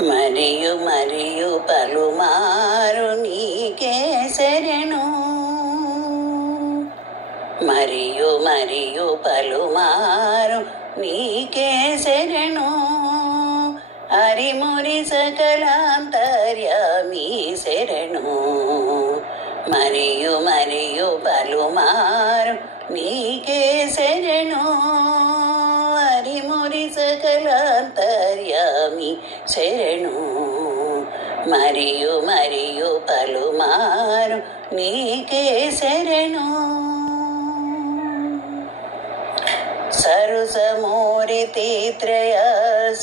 మరియు మరియు పలుమారు నీకే శరణు. మరియు మరియు పలుమారు నీకే శరణు. హరిమురి సకలాంతర్యామి శరణు. మరియు మరియు పలుమారు నీకే శరణు. హరిమురి సకలాంతర్యామి శరణు. మరియు మరియు పలుమారు నీకే శరణు. సరుసమూరితిత్రయ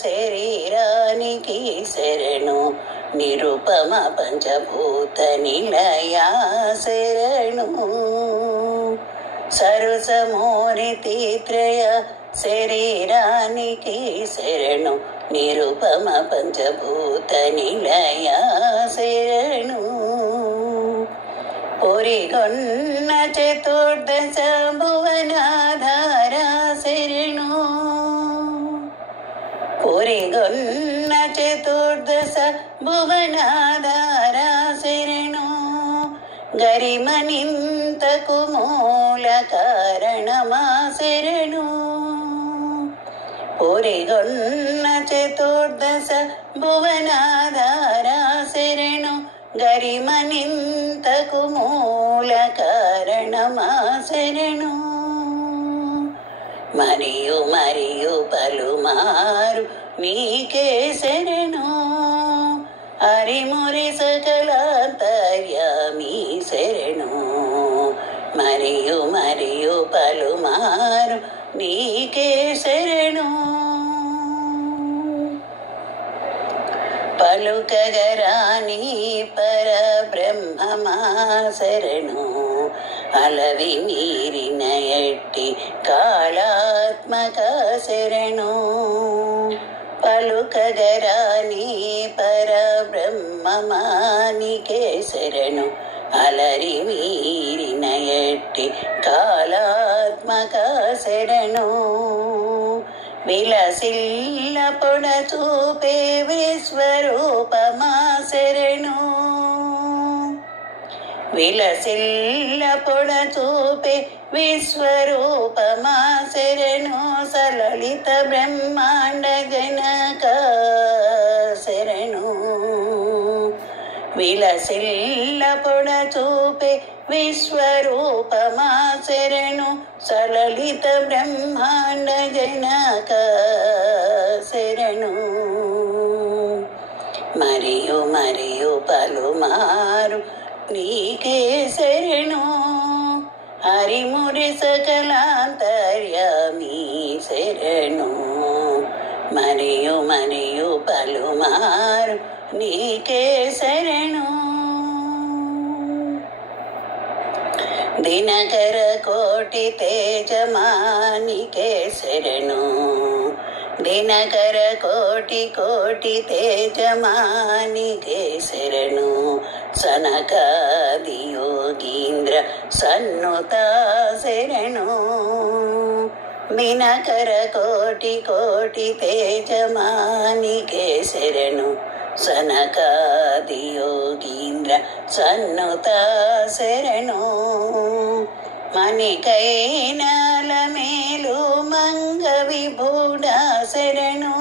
శరీరానికి శరణు. నిరుపమ పంచభూత నిలయా శరణు. సరుసమూరితిత్రయ శరీరానికి శరణు. నిరుపమ పంచభూత నిలయా శరణు. పురిగొన్న చతుర్దశ భువనాధార శరణు. పురిగొన్న చతుర్దశ భువనాధార శరణు. గరిమనింతకు మూల కారణమా శరణు. పురిగొన్న చతుర్దశ భువనాధార శరణు. గరిమనింతకు మూల కారణమా శరణు. మరియు మరియు పలుమారు నీకే శరణు. హరిమురి సకలాంతర్యామి శరణు. మరియు మరియు పలుమారు నీకే శరణు. పలుకగరాని పరబ్రహ్మమా శరణు. అలవి మీరిన ఎట్టి కాళాత్మక శరణు. పలుకగరాని పరబ్రహ్మమా నీకే శరణు. అలరి మీరిన ఎట్టి కాళాత్మక శరణు. విలసిల్ల పొడ చూపే విశ్వరూపమా శరణు. విలసిల్ల పొడ చూపే విశ్వరూపమా శరణు. సలలిత బ్రహ్మాండ జనక శరణు. విలసిల్ల పొడ చూపే విశ్వరూపమా శరణు. సలలిత బ్రహ్మాండ జనక శరణు. మరియు మరియు పలుమారు నీకే శరణు. హరిమురి సకలాంతర్యామి శరణు. మరియు మరియు పలుమారు నీకే శరణు. దినకర కోటి తేజమానికే శరణు. దినకర కోటి కోటి తేజమానికే శరణు. సనకాది యోగీంద్ర సన్నుత శరణు. దినకర కోటి కోటి తేజమానికే శరణు. సనకాది యోగీంద్ర సన్నుత శరణు. మణికైనాల మేలు మంగ విభూడా శరణు.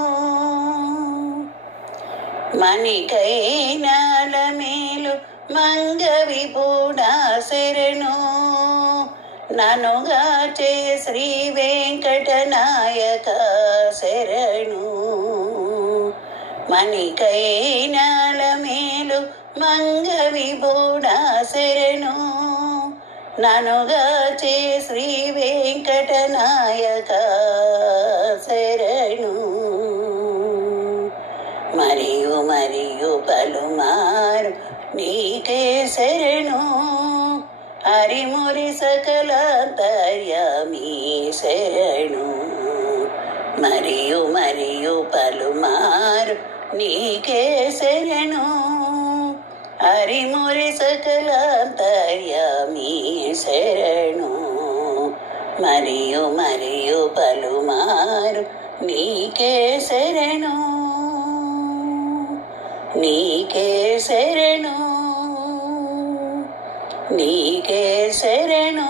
మణికైనాల మేలు మంగ విభూడా శరణు. ననుగాచే శ్రీ వెంకటనాయక శరణు. మణికైనాల మేలు మంగ విభూడా శరణు. ననుగాచే శ్రీ వెంకటనాయక శరణు. మరియు మరియు పలుమారు నీకే శరణు. హరిమురి సకలాంతర్యామి శరణు. మరియు మరియు పలుమారు నీకే శరణు. హరిమురి సకలాంతర్యామి శరణు. మరియు మరియు పలుమారు నీకే శరణు. నీకే శరణు నీకే శరణు